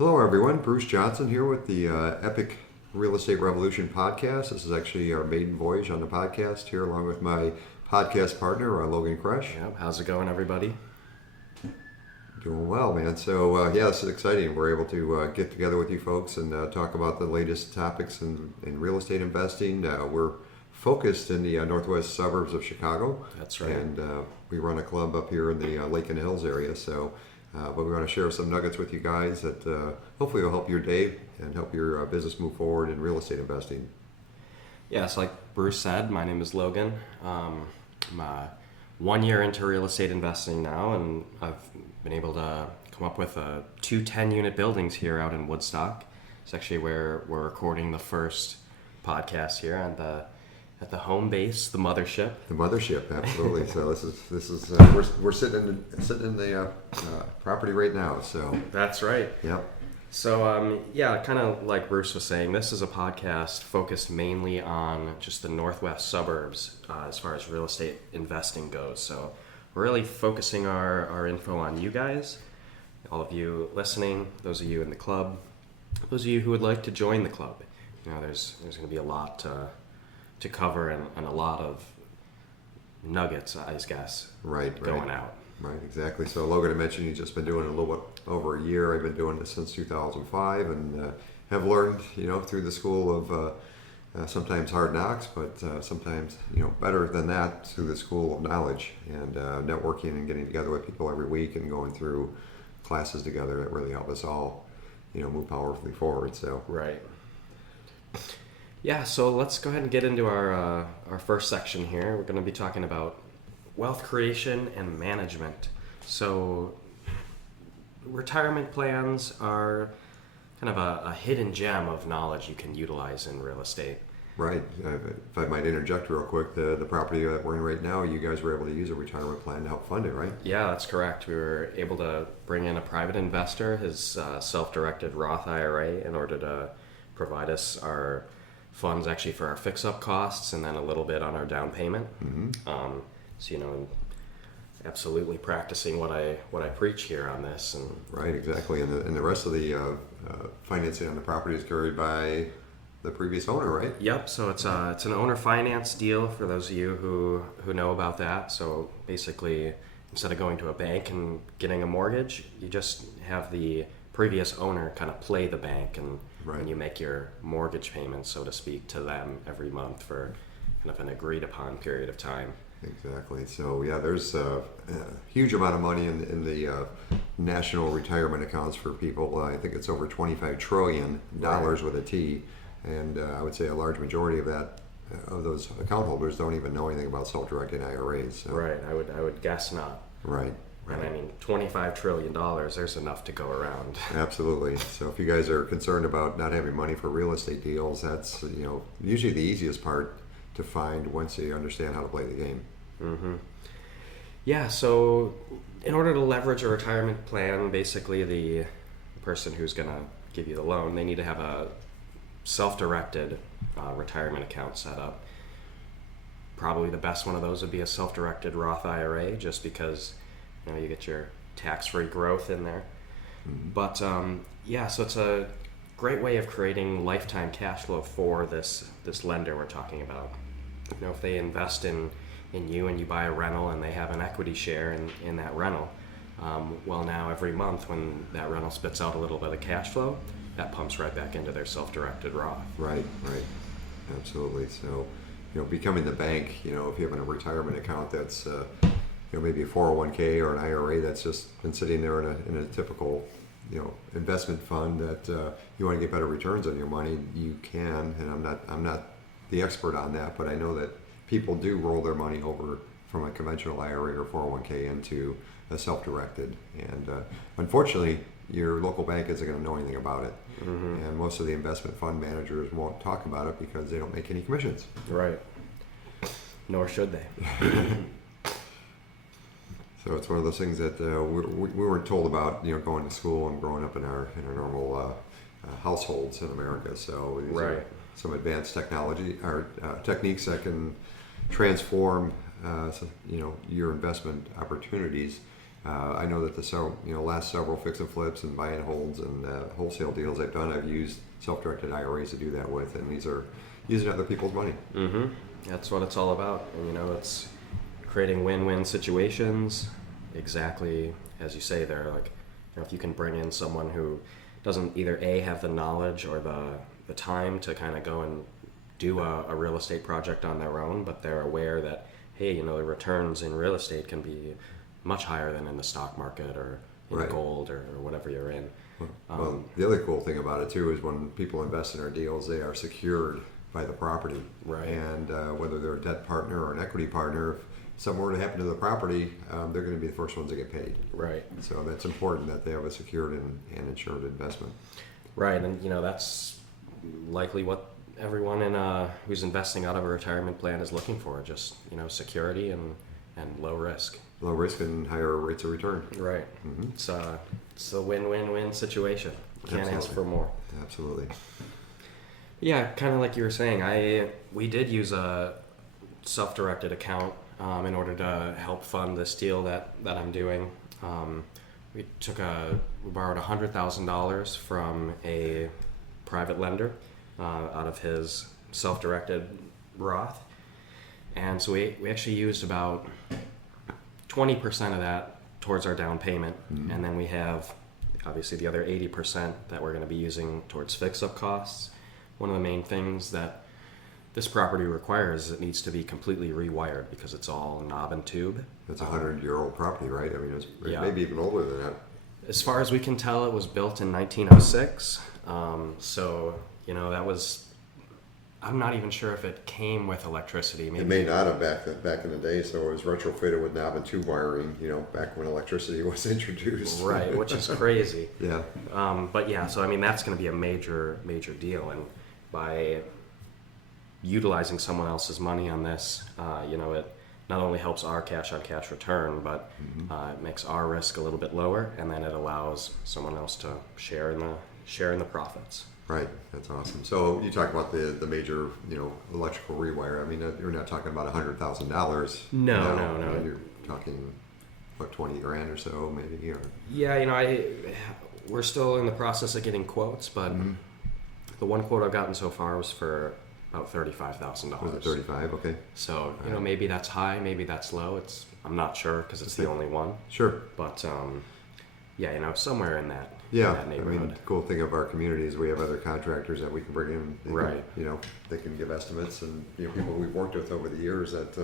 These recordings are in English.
Hello, everyone. Bruce Johnson here with the Epic Real Estate Revolution podcast. This is actually our maiden voyage on the podcast here, along with my podcast partner, Logan Krutsch. Yep. How's it going, everybody? Doing well, man. So, this is exciting. We're able to get together with you folks and talk about the latest topics in real estate investing. We're focused in the northwest suburbs of Chicago. That's right. And we run a club up here in the Lake and Hills area. So, but we want to share some nuggets with you guys that hopefully will help your day and help your business move forward in real estate investing. Yes, like Bruce said, my name is Logan. I'm 1 year into real estate investing now, and I've been able to come up with two 10-unit buildings here out in Woodstock. It's actually where we're recording the first podcast here at the home base, the mothership. The mothership, absolutely. So this is we're sitting in the property right now. So that's right. Yep. So kind of like Bruce was saying, this is a podcast focused mainly on just the northwest suburbs as far as real estate investing goes. So we're really focusing our info on you guys, all of you listening, those of you in the club, those of you who would like to join the club. You know, there's going to be a lot to cover and a lot of nuggets, I guess, going out. Right, exactly. So Logan, I mentioned you've just been doing it a little bit over a year. I've been doing this since 2005 and have learned, through the school of sometimes hard knocks, but sometimes, better than that, through the school of knowledge and networking and getting together with people every week and going through classes together that really help us all, move powerfully forward. So right. Yeah, so let's go ahead and get into our first section here. We're going to be talking about wealth creation and management. So retirement plans are kind of a hidden gem of knowledge you can utilize in real estate. Right. If I might interject real quick, the property that we're in right now, you guys were able to use a retirement plan to help fund it, right? Yeah, that's correct. We were able to bring in a private investor, his self-directed Roth IRA, in order to provide us our funds actually for our fix-up costs and then a little bit on our down payment. Mm-hmm. Absolutely practicing what I preach here on this. And right, exactly. And the rest of the financing on the property is carried by the previous owner, right? Yep. So it's an owner finance deal for those of you who know about that. So basically, instead of going to a bank and getting a mortgage, you just have the previous owner kind of play the bank and you make your mortgage payments, so to speak, to them every month for kind of an agreed upon period of time. Exactly. So there's a huge amount of money in the national retirement accounts for people. I think it's over $25 trillion with a T, and I would say a large majority of those account holders don't even know anything about self-directed IRAs. So. Right. I would guess not. Right. And I mean, $25 trillion, there's enough to go around. Absolutely. So if you guys are concerned about not having money for real estate deals, that's usually the easiest part to find once you understand how to play the game. Mm-hmm. Yeah, so in order to leverage a retirement plan, basically the person who's going to give you the loan, they need to have a self-directed retirement account set up. Probably the best one of those would be a self-directed Roth IRA, just because you get your tax-free growth in there. Mm-hmm. But so it's a great way of creating lifetime cash flow for this lender we're talking about. If they invest in you and you buy a rental and they have an equity share in that rental, now every month when that rental spits out a little bit of cash flow, that pumps right back into their self-directed Roth. Right. Absolutely. So, becoming the bank, if you have a retirement account that's, maybe a 401k or an IRA that's just been sitting there in a typical, investment fund that you want to get better returns on your money, you can. And I'm not the expert on that, but I know that people do roll their money over from a conventional IRA or 401k into a self-directed. And unfortunately, your local bank isn't going to know anything about it. Mm-hmm. And most of the investment fund managers won't talk about it because they don't make any commissions. Right. Nor should they. So it's one of those things that we weren't told about, going to school and growing up in our normal households in America. So these are some advanced technology or techniques that can transform your investment opportunities I know that last several fix and flips and buy and holds and wholesale deals I've done, I've used self-directed IRAs to do that with, and these are using other people's money. Mm-hmm. That's what it's all about. And, it's creating win-win situations, exactly as you say there. Like, if you can bring in someone who doesn't either A, have the knowledge or the time to kind of go and do a real estate project on their own, but they're aware that, hey, the returns in real estate can be much higher than in the stock market or in Right. gold or whatever you're in. Well, the other cool thing about it too is when people invest in our deals, they are secured by the property. Right. And whether they're a debt partner or an equity partner, if something were to happen to the property, they're going to be the first ones to get paid. Right. So that's important that they have a secured and insured investment. Right, and that's likely what everyone who's investing out of a retirement plan is looking for. Just security and low risk. Low risk and higher rates of return. Right. Mm-hmm. It's a win-win-win situation. Can't ask for more. Absolutely. Yeah, kind of like you were saying, we did use a self-directed account in order to help fund this deal that I'm doing. We borrowed $100,000 from a private lender out of his self-directed Roth, and so we actually used about 20% of that towards our down payment, and then we have obviously the other 80% that we're going to be using towards fix-up costs. One of the main things that this property requires is it needs to be completely rewired because it's all knob and tube. That's a 100-year-old property, right? I mean, it's Yeah. maybe even older than that. As far as we can tell, it was built in 1906. So, that was... I'm not even sure if it came with electricity. Maybe. It may not have back in the day, so it was retrofitted with knob and tube wiring, back when electricity was introduced. Right, which is crazy. Yeah. But yeah, so I mean, that's going to be a major deal. And by utilizing someone else's money on this, it not only helps our cash-on-cash return, but it makes our risk a little bit lower, and then it allows someone else to share in the profits. Right, that's awesome. So you talk about the major, electrical rewire. I mean, you're not talking about $100,000. No. You're talking, what, 20 grand or so, maybe? Or... Yeah, we're still in the process of getting quotes, but the one quote I've gotten so far was for about $35,000. Was it 35? Okay. So, maybe that's high, maybe that's low. I'm not sure because it's the only one. Sure. But, somewhere in that. Yeah, in that neighborhood. I mean, the cool thing of our community is we have other contractors that we can bring in. Right. They can give estimates, and people we've worked with over the years that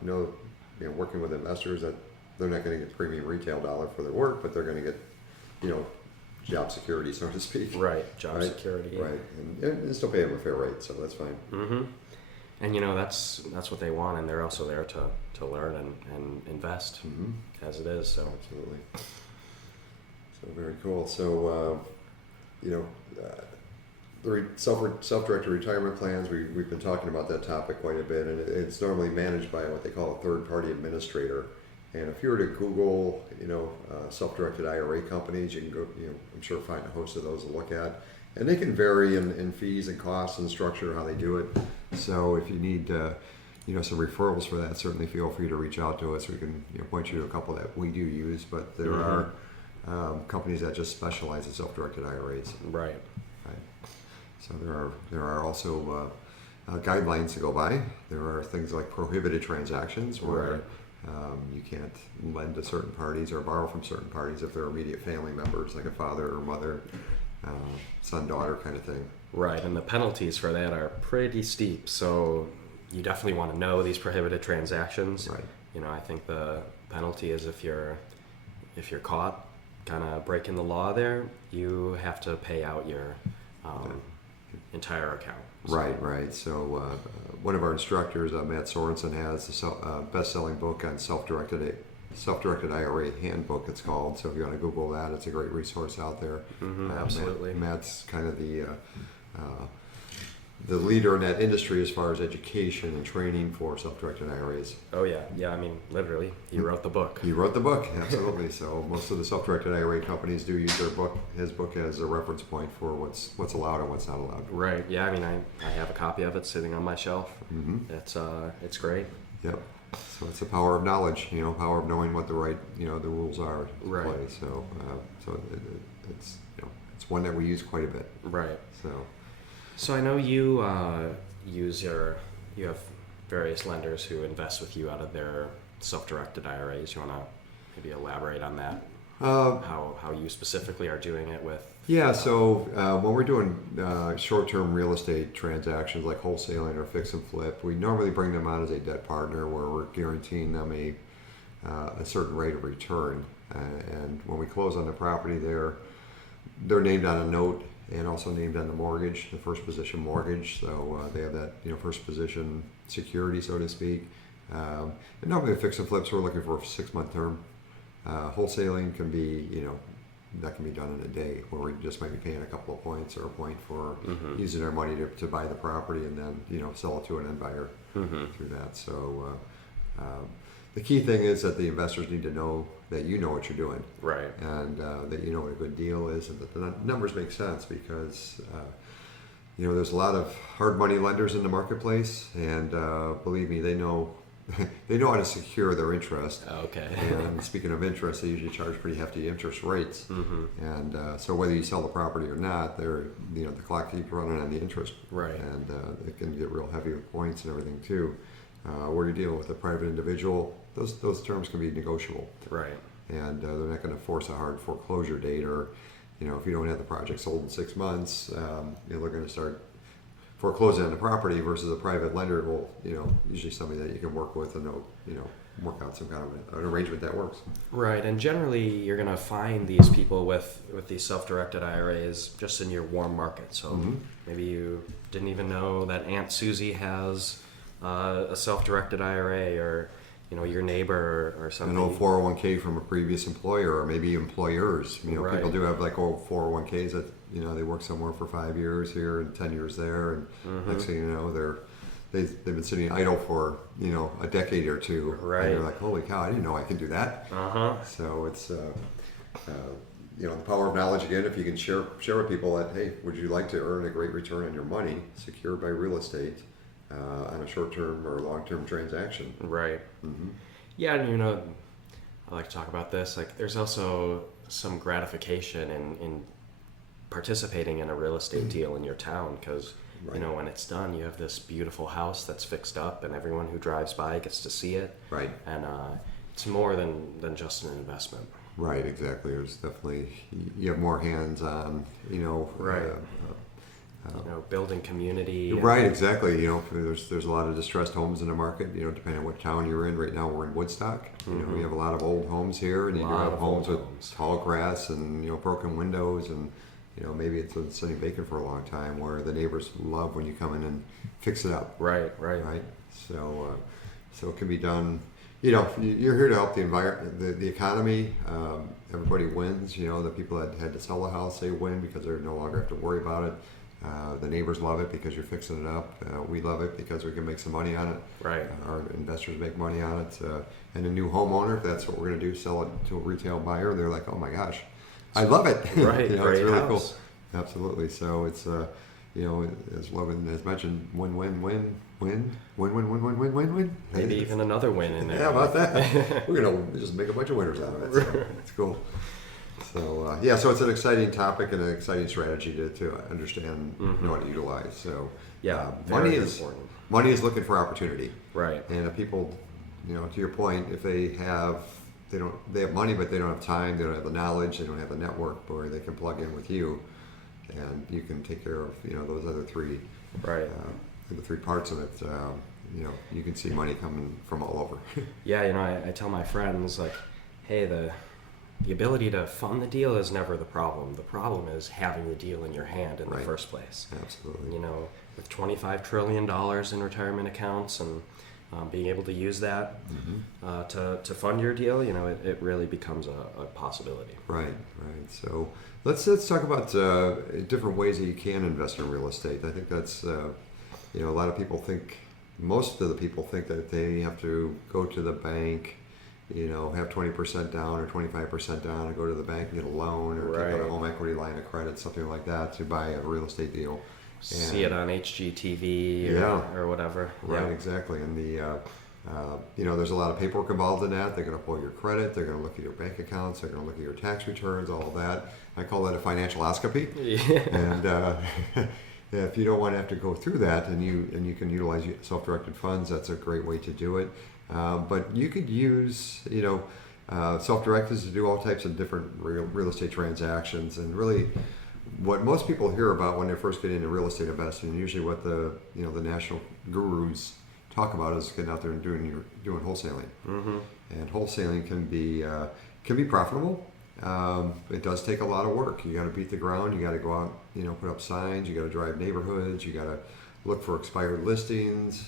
know working with investors that they're not going to get premium retail dollar for their work, but they're going to get job security, so to speak. Right, job security. Right, and still pay them a fair rate, so that's fine. Mm-hmm. And that's what they want, and they're also there to learn and invest as it is. So absolutely. So very cool. So, the self-directed retirement plans, we've been talking about that topic quite a bit, and it's normally managed by what they call a third-party administrator. And if you were to Google, self-directed IRA companies, you can go, I'm sure find a host of those to look at. And they can vary in fees and costs and structure, how they do it. So if you need, some referrals for that, certainly feel free to reach out to us. We can point you to a couple that we do use, but there are companies that just specialize in self-directed IRAs. Right. So there are also guidelines to go by. There are things like prohibited transactions where you can't lend to certain parties or borrow from certain parties if they're immediate family members, like a father or mother, son, daughter kind of thing. Right, and the penalties for that are pretty steep. So you definitely want to know these prohibited transactions. Right. I think the penalty is if you're caught kind of breaking the law there, you have to pay out your entire account. So. Right. So one of our instructors, Matt Sorensen, has a best-selling book on self-directed IRA handbook, it's called. So if you want to Google that, it's a great resource out there. Absolutely. Matt's kind of the leader in that industry as far as education and training for self-directed IRAs. Oh yeah. I mean, literally, he wrote the book. He wrote the book, absolutely. So most of the self-directed IRA companies do use his book as a reference point for what's allowed and what's not allowed. Right. Yeah. I mean, I have a copy of it sitting on my shelf. It's great. Yep. So it's the power of knowledge, power of knowing what the right, the rules are to Right. play. So, it's, it's one that we use quite a bit. Right. So, So I know you you have various lenders who invest with you out of their self-directed IRAs. You want to maybe elaborate on that? How you specifically are doing it with? yeah. So when we're doing short-term real estate transactions like wholesaling or fix and flip, we normally bring them on as a debt partner where we're guaranteeing them a certain rate of return. And when we close on the property, they're named on a note and also named on the mortgage, the first position mortgage. So they have that first position security, so to speak. And normally the fix and flips, we're looking for a 6-month term. Wholesaling can be, that can be done in a day, where we just might be paying a couple of points or a point for using our money to buy the property and then sell it to an end buyer through that. So the key thing is that the investors need to know that you know what you're doing, Right. and that you know what a good deal is, and that the numbers make sense because there's a lot of hard money lenders in the marketplace, and believe me, they know how to secure their interest. Okay. And speaking of interest, they usually charge pretty hefty interest rates. And so whether you sell the property or not, the clock keeps running on the interest. Right. And it can get real heavy with points and everything too. Where you're dealing with a private individual, those terms can be negotiable. Right. And they're not going to force a hard foreclosure date, or if you don't have the project sold in 6 months, they're going to start foreclosing on the property versus a private lender. Will usually somebody that you can work with and they'll work out some kind of an arrangement that works. Right, and generally you're going to find these people with these self-directed IRAs just in your warm market. So maybe you didn't even know that Aunt Susie has a self-directed IRA, or your neighbor or something. An old 401k from a previous employer, or maybe employers. Right. People do have like old 401ks that they work somewhere for 5 years here and 10 years there, and next thing you know, they've been sitting idle for a decade or two. Right. And they're like, holy cow, I didn't know I could do that. So it's the power of knowledge again. If you can share with people that, hey, would you like to earn a great return on your money secured by real estate on a short-term or long-term transaction? Right. Yeah, and I like to talk about this. Like, there's also some gratification in participating in a real estate deal in your town, because Right. when it's done, you have this beautiful house that's fixed up, and everyone who drives by gets to see it. Right. And it's more than just an investment. Right, exactly. There's definitely, you have more hands on, Right. Building community. Right, exactly. There's a lot of distressed homes in the market. Depending on what town you're in. Right now, we're in Woodstock. We have a lot of old homes here, and you do have homes with tall grass and broken windows, and maybe it's been sitting vacant for a long time, where the neighbors love when you come in and fix it up. Right. So it can be done. You're here to help the environment, the economy. Everybody wins. The people that had to sell a house, they win because they no longer have to worry about it. The neighbors love it because you're fixing it up. We love it because we can make some money on it. Right. Our investors make money on it. And a new homeowner, if that's what we're going to do, sell it to a retail buyer, they're like, oh my gosh, I love it. Right. It's Great really house. cool. Absolutely. So it's, as Logan has mentioned, win. Maybe even another win in there. Yeah, about that. We're going to just make a bunch of winners out of it. So it's cool. So so it's an exciting topic and an exciting strategy to understand, how to utilize. So money is important. Money is looking for opportunity. Right. And if people, to your point, if they have money but they don't have time, they don't have the knowledge, they don't have the network where they can plug in with you, and you can take care of those other three. Right. The three parts of it. You can see money coming from all over. Yeah, I tell my friends, like, hey, the ability to fund the deal is never the problem. The problem is having the deal in your hand in the first place. Absolutely. With $25 trillion in retirement accounts and being able to use that to fund your deal, it really becomes a possibility. Right. So let's talk about different ways that you can invest in real estate. I think that's, a lot of people think, most of the people think that they have to go to the bank, have 20% down or 25% down and go to the bank and get a loan, or take out a home equity line of credit, something like that, to buy a real estate deal. See it on HGTV or whatever. Right, Yeah. exactly. And There's a lot of paperwork involved in that. They're going to pull your credit. They're going to look at your bank accounts. They're going to look at your tax returns, all of that. I call that a financialoscopy. Yeah. And if you don't want to have to go through that, and you can utilize self-directed funds, that's a great way to do it. But you could use, self-directed to do all types of different real estate transactions. And really, what most people hear about when they first get into real estate investing, usually what the national gurus talk about is getting out there and doing wholesaling. Mm-hmm. And wholesaling can be profitable. It does take a lot of work. You got to beat the ground. You got to go out, put up signs. You got to drive neighborhoods. You got to look for expired listings.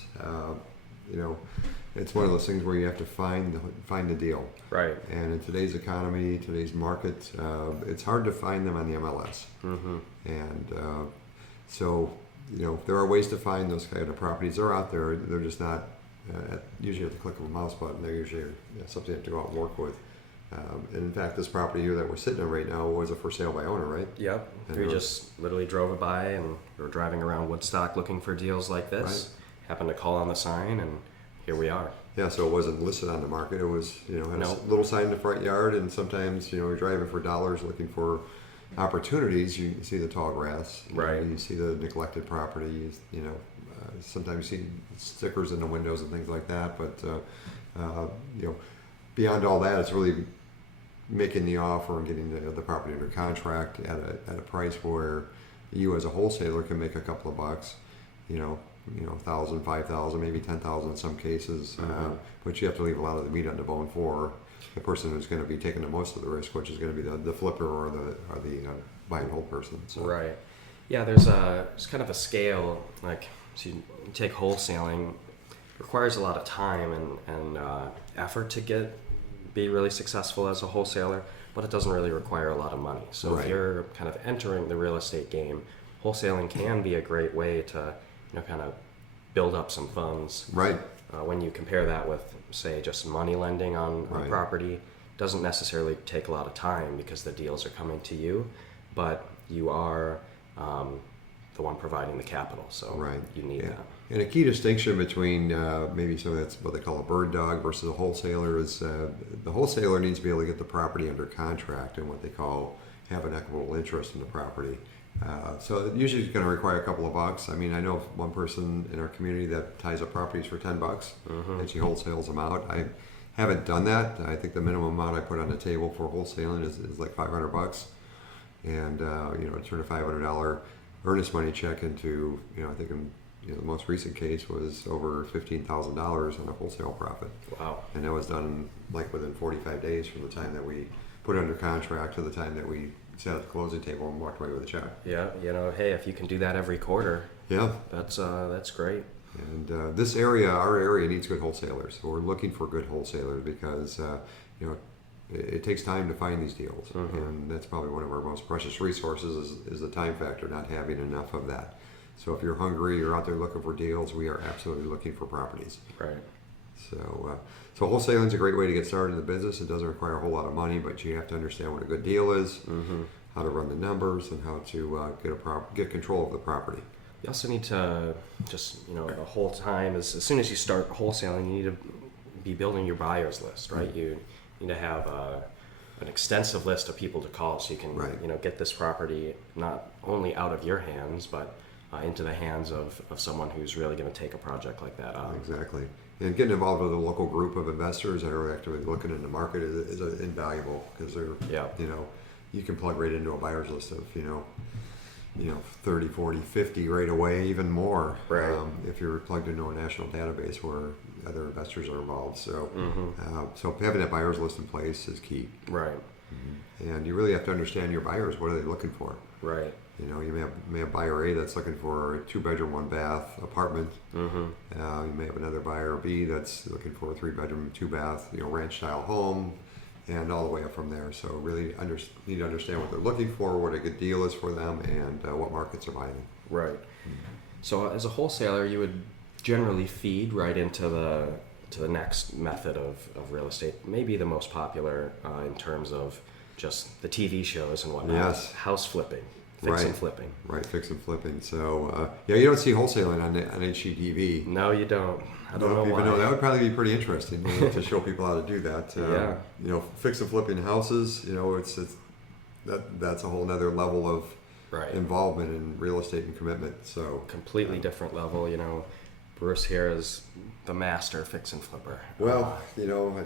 It's one of those things where you have to find the deal. Right. And in today's economy, today's market, it's hard to find them on the MLS. Mm-hmm. And so there are ways to find those kind of properties. They're out there. They're just not usually at the click of a mouse button. They're usually something you have to go out and work with. And in fact, this property here that we're sitting in right now was a for sale by owner, right? Yep. And We just literally drove it by, and we were driving around Woodstock looking for deals like this. Right. Happened to call on the sign, and here we are. Yeah, so it wasn't listed on the market. It was, had a little sign in the front yard, and sometimes, you're driving for dollars looking for opportunities. You see the tall grass. Right. You see the neglected property. Sometimes you see stickers in the windows and things like that. But, beyond all that, it's really making the offer and getting the property under contract at a price where you as a wholesaler can make a couple of bucks, $1,000, $5,000, maybe $10,000 in some cases. Mm-hmm. But you have to leave a lot of the meat on the bone for the person who's going to be taking the most of the risk, which is going to be the flipper or the buy and hold person. So. Right. Yeah, there's kind of a scale. Like, so you take wholesaling, requires a lot of time and effort to be really successful as a wholesaler, but it doesn't really require a lot of money. So Right. if you're kind of entering the real estate game, wholesaling can be a great way to kind of build up some funds. Right. When you compare that with, say, just money lending on Right. property, doesn't necessarily take a lot of time because the deals are coming to you, but you are the one providing the capital, so Right. you need that. And a key distinction between maybe something that's what they call a bird dog versus a wholesaler is the wholesaler needs to be able to get the property under contract and what they call have an equitable interest in the property. So it usually is going to require a couple of bucks. I mean, I know of one person in our community that ties up properties for $10 Mm-hmm. and she wholesales them out. I haven't done that. I think the minimum amount I put on the table for wholesaling is like $500, and to turn a $500 earnest money check into I think the most recent case was over $15,000 on a wholesale profit. Wow. And that was done like within 45 days from the time that we put it under contract to the time that we sat at the closing table and walked away with a check. Yeah, hey, if you can do that every quarter, Yeah. that's great. And our area needs good wholesalers. So we're looking for good wholesalers because, it takes time to find these deals. Mm-hmm. And that's probably one of our most precious resources is the time factor, not having enough of that. So if you're hungry, you're out there looking for deals, we are absolutely looking for properties. Right. So wholesaling is a great way to get started in the business. It doesn't require a whole lot of money, but you have to understand what a good deal is, Mm-hmm. how to run the numbers, and how to get control of the property. You also need to just, the whole time, as soon as you start wholesaling, you need to be building your buyers list, right? Mm-hmm. You need to have an extensive list of people to call so you can, Right. get this property not only out of your hands, but into the hands of someone who's really going to take a project like that on. Exactly. And getting involved with a local group of investors that are actively looking in the market is invaluable because Yeah. you can plug right into a buyer's list of, 30, 40, 50 right away, even more. Right. If you're plugged into a national database where other investors are involved. So, Mm-hmm. so having that buyer's list in place is key. Right. And you really have to understand your buyers. What are they looking for? Right. You may have buyer A that's looking for a 2-bedroom, 1-bath apartment. Mm-hmm. You may have another buyer B that's looking for a 3-bedroom, 2-bath, ranch-style home, and all the way up from there. So really need to understand what they're looking for, what a good deal is for them, and what markets are buying. Right. So as a wholesaler, you would generally feed right into the next method of real estate, maybe the most popular in terms of just the TV shows and whatnot. Yes. House flipping. Fix and flipping. Right, fix and flipping. So yeah, you don't see wholesaling on HGTV. No, you don't. I don't know even why. though that would probably be pretty interesting to show people how to do that. Yeah. You know, fix and flipping houses. You know, it's that's a whole nother level of Right. involvement in real estate and commitment. So Completely different level. You know, Bruce here is the master fix and flipper. well, you know,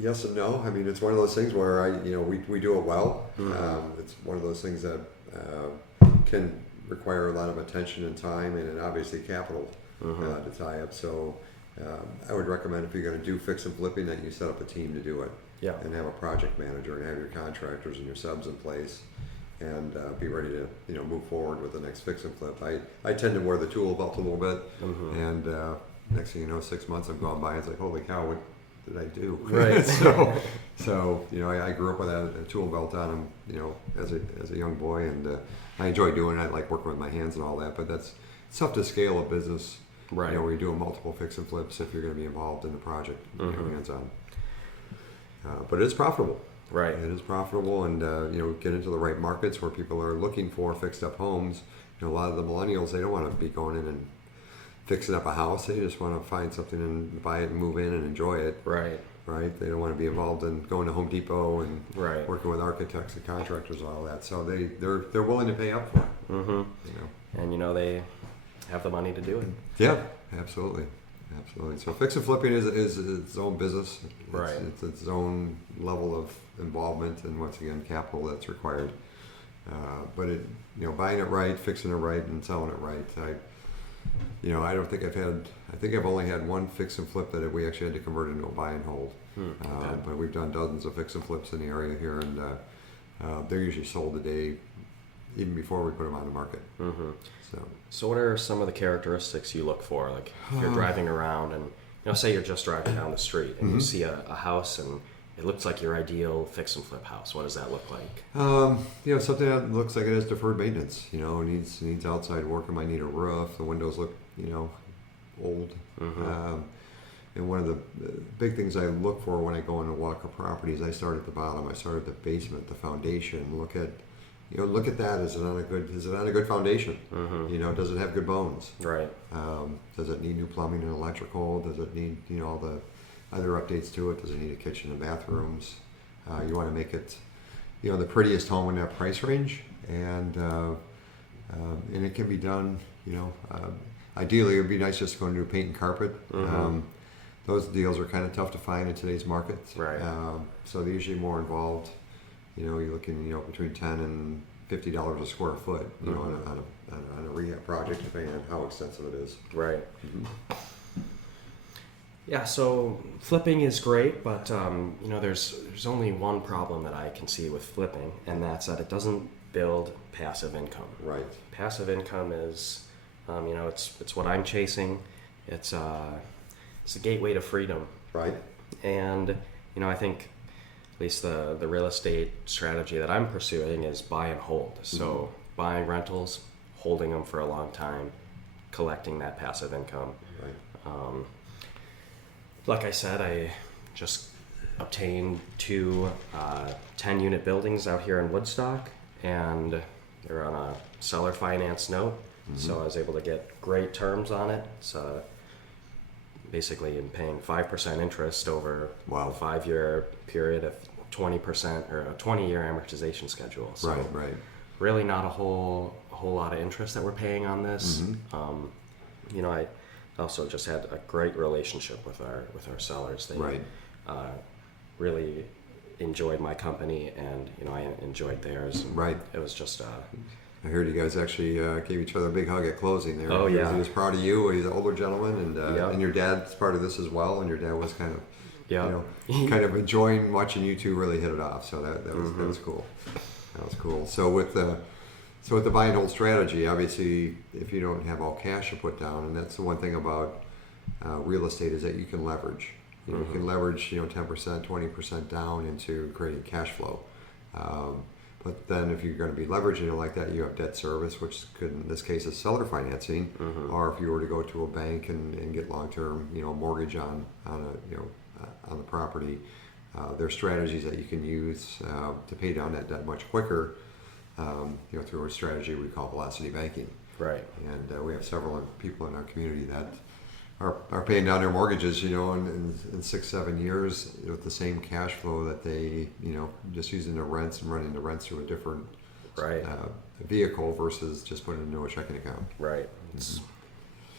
yes and no. I mean, it's one of those things where we do it well. It's one of those things that can require a lot of attention and time, and obviously capital to tie up. So I would recommend, if you're going to do fix and flipping, that you set up a team to do it. Yeah. And have a project manager and have your contractors and your subs in place, and be ready to move forward with the next fix and flip. I tend to wear the tool belt a little bit, and next thing you know, 6 months have gone by. It's like, holy cow, what did I do? Right. so I grew up with a tool belt on, as a young boy, and I enjoy doing it. I like working with my hands and all that, but it's tough to scale a business. Right. Where you're doing multiple fix and flips if you're going to be involved in the project, your hands on. But it's profitable. Right. It is profitable, and get into the right markets where people are looking for fixed up homes. A lot of the millennials, they don't want to be going in and fixing up a house. They just want to find something and buy it and move in and enjoy it. Right. Right. They don't want to be involved in going to Home Depot and Right. working with architects and contractors and all that. So they're willing to pay up for it. And they have the money to do it. Yeah, absolutely. So fix and flipping is its own business. Right. It's its own level of involvement, and once again, capital that's required. But buying it right, fixing it right, and selling it right. I don't think I think I've only had one fix and flip that we actually had to convert into a buy and hold. Okay. But we've done dozens of fix and flips in the area here, and they're usually sold the day even before we put them on the market. So what are some of the characteristics you look for? Like if you're driving around and, say you're just driving down the street and you see a house and it looks like your ideal fix and flip house. What does that look like? Something that looks like it has deferred maintenance. Needs outside work. It might need a roof. The windows look, old. And one of the big things I look for when I go in and walk a property is I start at the bottom. I start at the basement, the foundation. Look at that. Is it on a good foundation? Does it have good bones? Right. Does it need new plumbing and electrical? Does it need all the other updates to it? Does it need a kitchen and bathrooms? You want to make it the prettiest home in that price range, and it can be done. Ideally, it would be nice just to go and do paint and carpet. Those deals are kind of tough to find in today's market. Right. So they're usually more involved. You're looking, between $10 and $50 a square foot, on a rehab project, depending on how extensive it is. Right. Yeah. So flipping is great, but there's only one problem that I can see with flipping, and that's that it doesn't build passive income. Right. Passive income is, it's what I'm chasing. It's a gateway to freedom. Right. And I think, at least the real estate strategy that I'm pursuing is buy and hold. So buying rentals, holding them for a long time, collecting that passive income. Right. Like I said, I just obtained two 10-unit buildings out here in Woodstock, and they're on a seller finance note. So I was able to get great terms on it. So basically I'm paying 5% interest over a 5-year period of 20% or a 20-year amortization schedule. So right. really not a whole lot of interest that we're paying on this. I also just had a great relationship with our sellers. They really enjoyed my company, and I enjoyed theirs. And right. It was just I heard you guys actually gave each other a big hug at closing there. Oh, yeah. He was proud of you. He's an older gentleman, and Yep. and your dad's part of this as well. And your dad was kind of, Yep. kind of enjoying watching you two really hit it off. So that was cool. That was cool. So with the buy and hold strategy, obviously, if you don't have all cash to put down, and that's the one thing about real estate is that you can leverage. You can leverage 10%, 20% down into creating cash flow. But then if you're going to be leveraging it like that, you have debt service, which could, in this case, is seller financing, or if you were to go to a bank and get long-term, mortgage on the property, there are strategies that you can use to pay down that debt much quicker. through a strategy we call velocity banking. Right. And we have several people in our community that are paying down their mortgages, in 6-7 years with the same cash flow that they, just using the rents and running the rents through a different Right. Vehicle versus just putting it into a checking account. Right.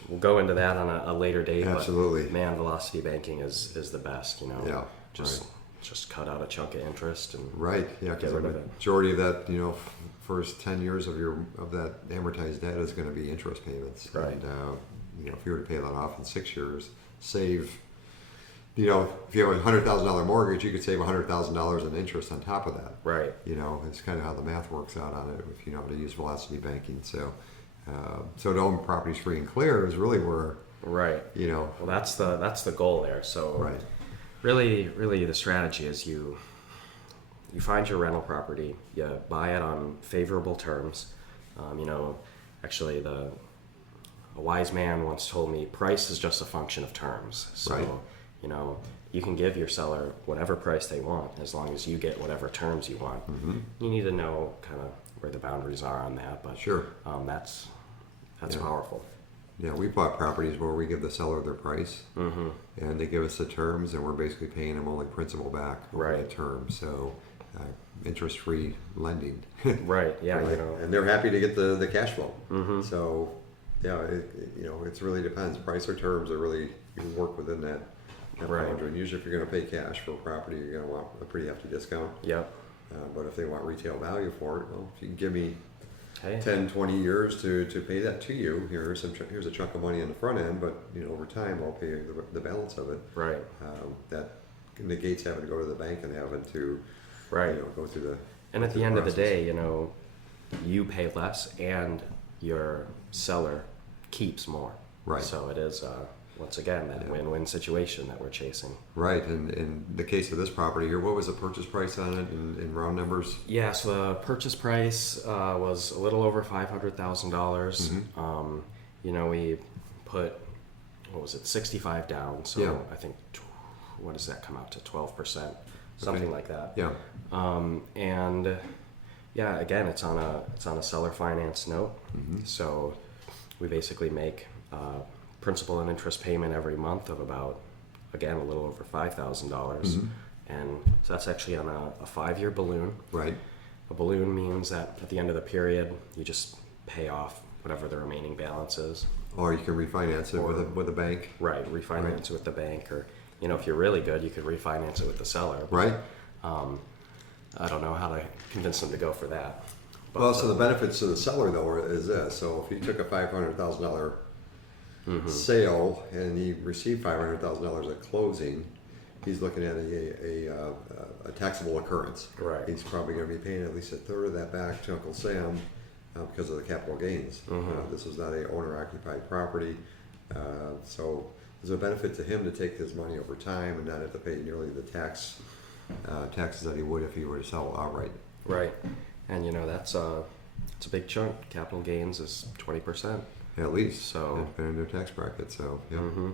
We'll go into that on a later date. Absolutely. But man, velocity banking is the best. Yeah. Just cut out a chunk of interest and Right. Yeah. Because the majority of that, first 10 years of that amortized debt is going to be interest payments. Right. And if you were to pay that off in 6 years, save. If you have a $100,000 mortgage, you could save $100,000 in interest on top of that. Right. It's kind of how the math works out on it if you know how to use velocity banking. So, to own properties free and clear is really where. Right. Well, that's the goal there. So. Right. Really, the strategy is you find your rental property, you buy it on favorable terms. Actually, a wise man once told me price is just a function of terms. So. Right. You can give your seller whatever price they want as long as you get whatever terms you want. Mm-hmm. You need to know kind of where the boundaries are on that, but sure, that's powerful. Yeah, we bought properties where we give the seller their price, Mm-hmm. and they give us the terms, and we're basically paying them only principal back over the term. So, interest-free lending. Right. Yeah. Right. And they're happy to get the cash flow. Mm-hmm. So, yeah, it really depends. Price or terms are really, you can work within that Right. boundary. And usually, if you're going to pay cash for a property, you're going to want a pretty hefty discount. Yep. But if they want retail value for it, well, if you can give me Hey. 10, 20 years to pay that to you, here's a chunk of money on the front end, but over time I'll pay the balance of it. Right. That negates having to go to the bank and having to Right. go through the. And at the end of the day, you pay less and your seller keeps more. Right. So it is, once again, that win-win situation that we're chasing. Right. And in the case of this property here, what was the purchase price on it in round numbers? Yeah, so the purchase price was a little over $500,000. Mm-hmm. We put, 65 down. So Yeah. I think, what does that come out to? 12%, something like that. Yeah. And yeah, again, it's on a seller finance note. Mm-hmm. So we basically make principal and interest payment every month of about, again, a little over $5,000. Mm-hmm. And so that's actually on a 5-year balloon. Right. A balloon means that at the end of the period, you just pay off whatever the remaining balance is. Or you can refinance it with a bank. Right, refinance it with the bank, or if you're really good, you could refinance it with the seller. Right. I don't know how to convince them to go for that. But, Well, so the benefits to the seller though is this: so if you took a $500,000 sale and he received $500,000 at closing, he's looking at a taxable occurrence. Right. He's probably going to be paying at least a third of that back to Uncle Sam because of the capital gains. This is not a owner-occupied property, so there's a benefit to him to take his money over time and not have to pay nearly the taxes that he would if he were to sell outright. Right, and that's it's a big chunk. Capital gains is 20%. At least, So depending on their tax bracket. So yeah. Mm-hmm.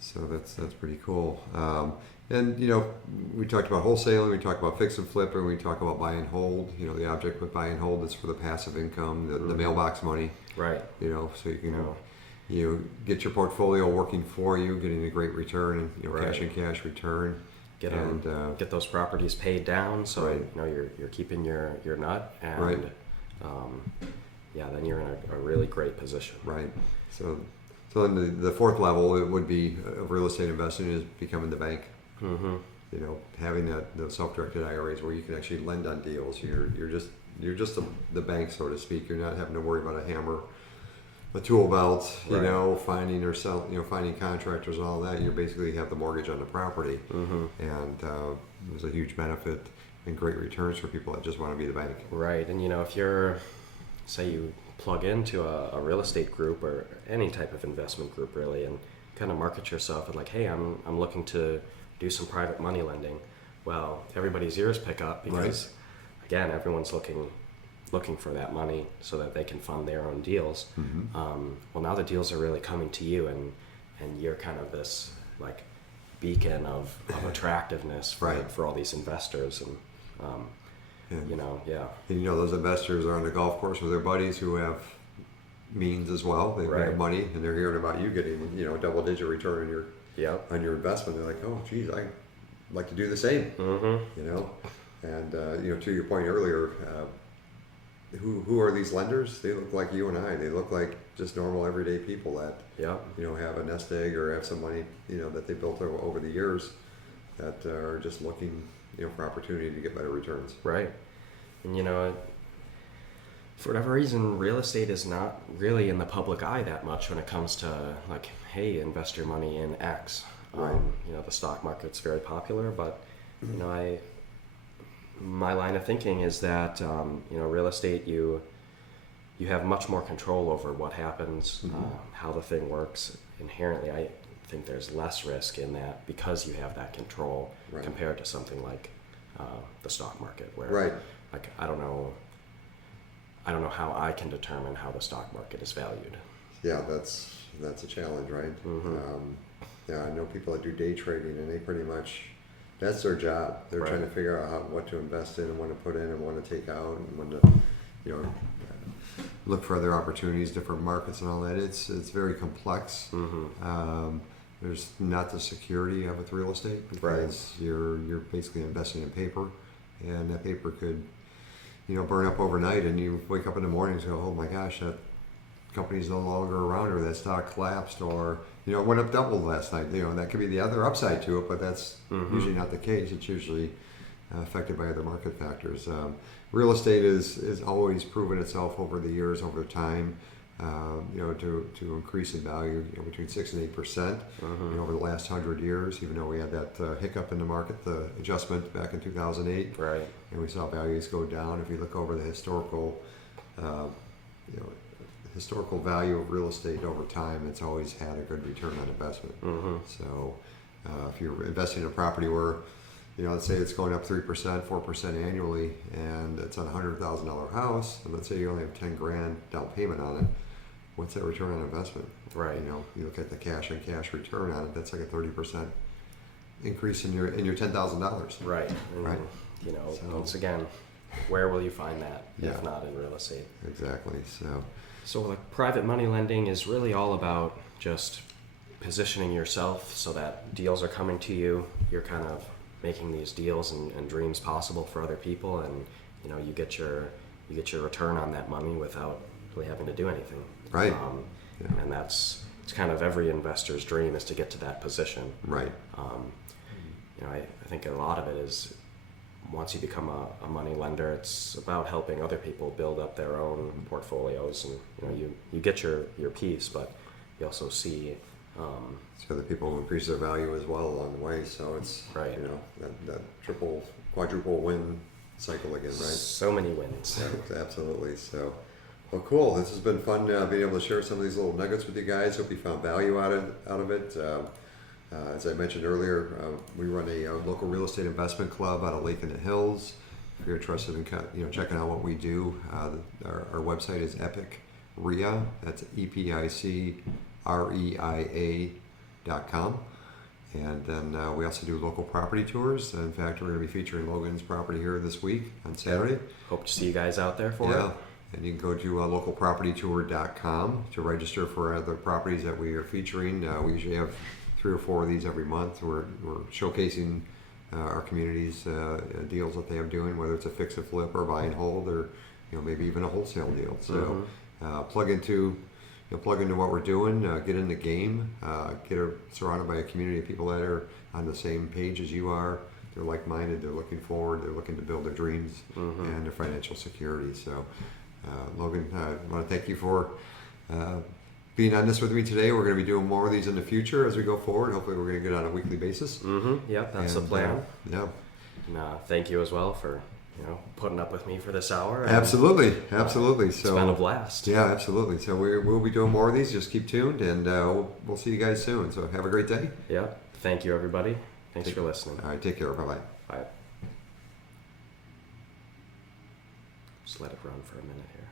So that's pretty cool. And we talked about wholesaling, we talked about fix and flip, and we talk about buy and hold. The object with buy and hold is for the passive income, the mailbox money. Right. So you can you get your portfolio working for you, getting a great return, and Right. cash and cash return. Get those properties paid down, so Right. you're keeping your nut, and Right. then you're in a really great position. Right. So then the fourth level it would be of real estate investing is becoming the bank. Mm-hmm. Having those self-directed IRAs where you can actually lend on deals. You're just the bank, so to speak. You're not having to worry about a hammer, a tool belt, Right. finding or finding contractors and all that. You basically have the mortgage on the property, and there's a huge benefit and great returns for people that just want to be the bank. Right, and if you're, say you plug into a real estate group or any type of investment group really, and kind of market yourself and like, hey, I'm looking to do some private money lending. Well, everybody's ears pick up because, again, everyone's looking for that money so that they can fund their own deals. Well, now the deals are really coming to you, and you're kind of this like beacon of attractiveness for all these investors. And And, Yeah. and those investors are on the golf course with their buddies who have means as well. They Right. have money, and they're hearing about you getting a double-digit return on Yep. your investment. They're like, oh, geez, I'd like to do the same. Mm-hmm. And to your point earlier, who are these lenders? They look like you and I. They look like just normal everyday people that Yep. have a nest egg or have some money that they built over the years that are just looking for opportunity to get better returns. Right. And for whatever reason, real estate is not really in the public eye that much when it comes to like, hey, invest your money in X. Right. The stock market's very popular, but my line of thinking is that real estate, you have much more control over what happens, how the thing works. Inherently, I think there's less risk in that because you have that control Right. compared to something like the stock market, where Right. like I don't know how I can determine how the stock market is valued. Yeah, that's a challenge, right? Yeah, I know people that do day trading, and they pretty much, that's their job. They're Right. trying to figure out what to invest in and when to put in and when to take out and when to look for other opportunities, different markets and all that. It's very complex. There's not the security you have with real estate because you're basically investing in paper, and that paper could burn up overnight, and you wake up in the morning and go, oh my gosh, that company's no longer around, or that stock collapsed, or it went up double last night. That could be the other upside to it, but that's usually not the case. It's usually affected by other market factors. Real estate is always proven itself over the years, over time, to increase in value between 6 and 8% over the last 100 years. Even though we had that hiccup in the market, the adjustment back in 2008, Right. and we saw values go down. If you look over the historical value of real estate over time, it's always had a good return on investment. So if you're investing in a property where, let's say it's going up 3%, 4% annually, and it's on a $100,000 house, and let's say you only have 10 grand down payment on it, what's that return on investment? Right. You look at the cash on cash return on it, that's like a 30% increase in your $10,000. Right. And, Right. So- once again, where will you find that Yeah. if not in real estate? Exactly. So like private money lending is really all about just positioning yourself so that deals are coming to you. You're kind of making these deals and dreams possible for other people, and you get your return on that money without really having to do anything. Right. Yeah. And it's kind of every investor's dream is to get to that position. Right. I think a lot of it is once you become a money lender, it's about helping other people build up their own portfolios, and you get your piece, but you also see So other people increase their value as well along the way. So it's Right. that triple, quadruple win cycle again, right? so many wins. Absolutely. So, well, cool. This has been fun being able to share some of these little nuggets with you guys. Hope you found value out of it. As I mentioned earlier, we run a local real estate investment club out of Lake in the Hills. If you're interested in checking out what we do, our website is EpicREIA. That's EpicREIA.com. And then we also do local property tours. In fact, we're going to be featuring Logan's property here this week on Saturday. Hope to see you guys out there for Yeah. it. And you can go to localpropertytour.com to register for other properties that we are featuring. We usually have 3 or 4 of these every month. We're showcasing our community's deals that they have doing, whether it's a fix and flip or buy and hold, or maybe even a wholesale deal. So plug into what we're doing, get in the game, surrounded by a community of people that are on the same page as you are. They're like-minded. They're looking forward. They're looking to build their dreams and their financial security. So, Logan, I want to thank you for being on this with me today. We're going to be doing more of these in the future as we go forward. Hopefully, we're going to get on a weekly basis. Yep, that's the plan. Yeah. And thank you as well for putting up with me for this hour. And, Absolutely. So it's been a blast. Yeah, absolutely. So we'll be doing more of these. Just keep tuned, and we'll see you guys soon. So have a great day. Yeah. Thank you, everybody. Thanks for listening. All right. Take care. Bye-bye. Bye. Just let it run for a minute here.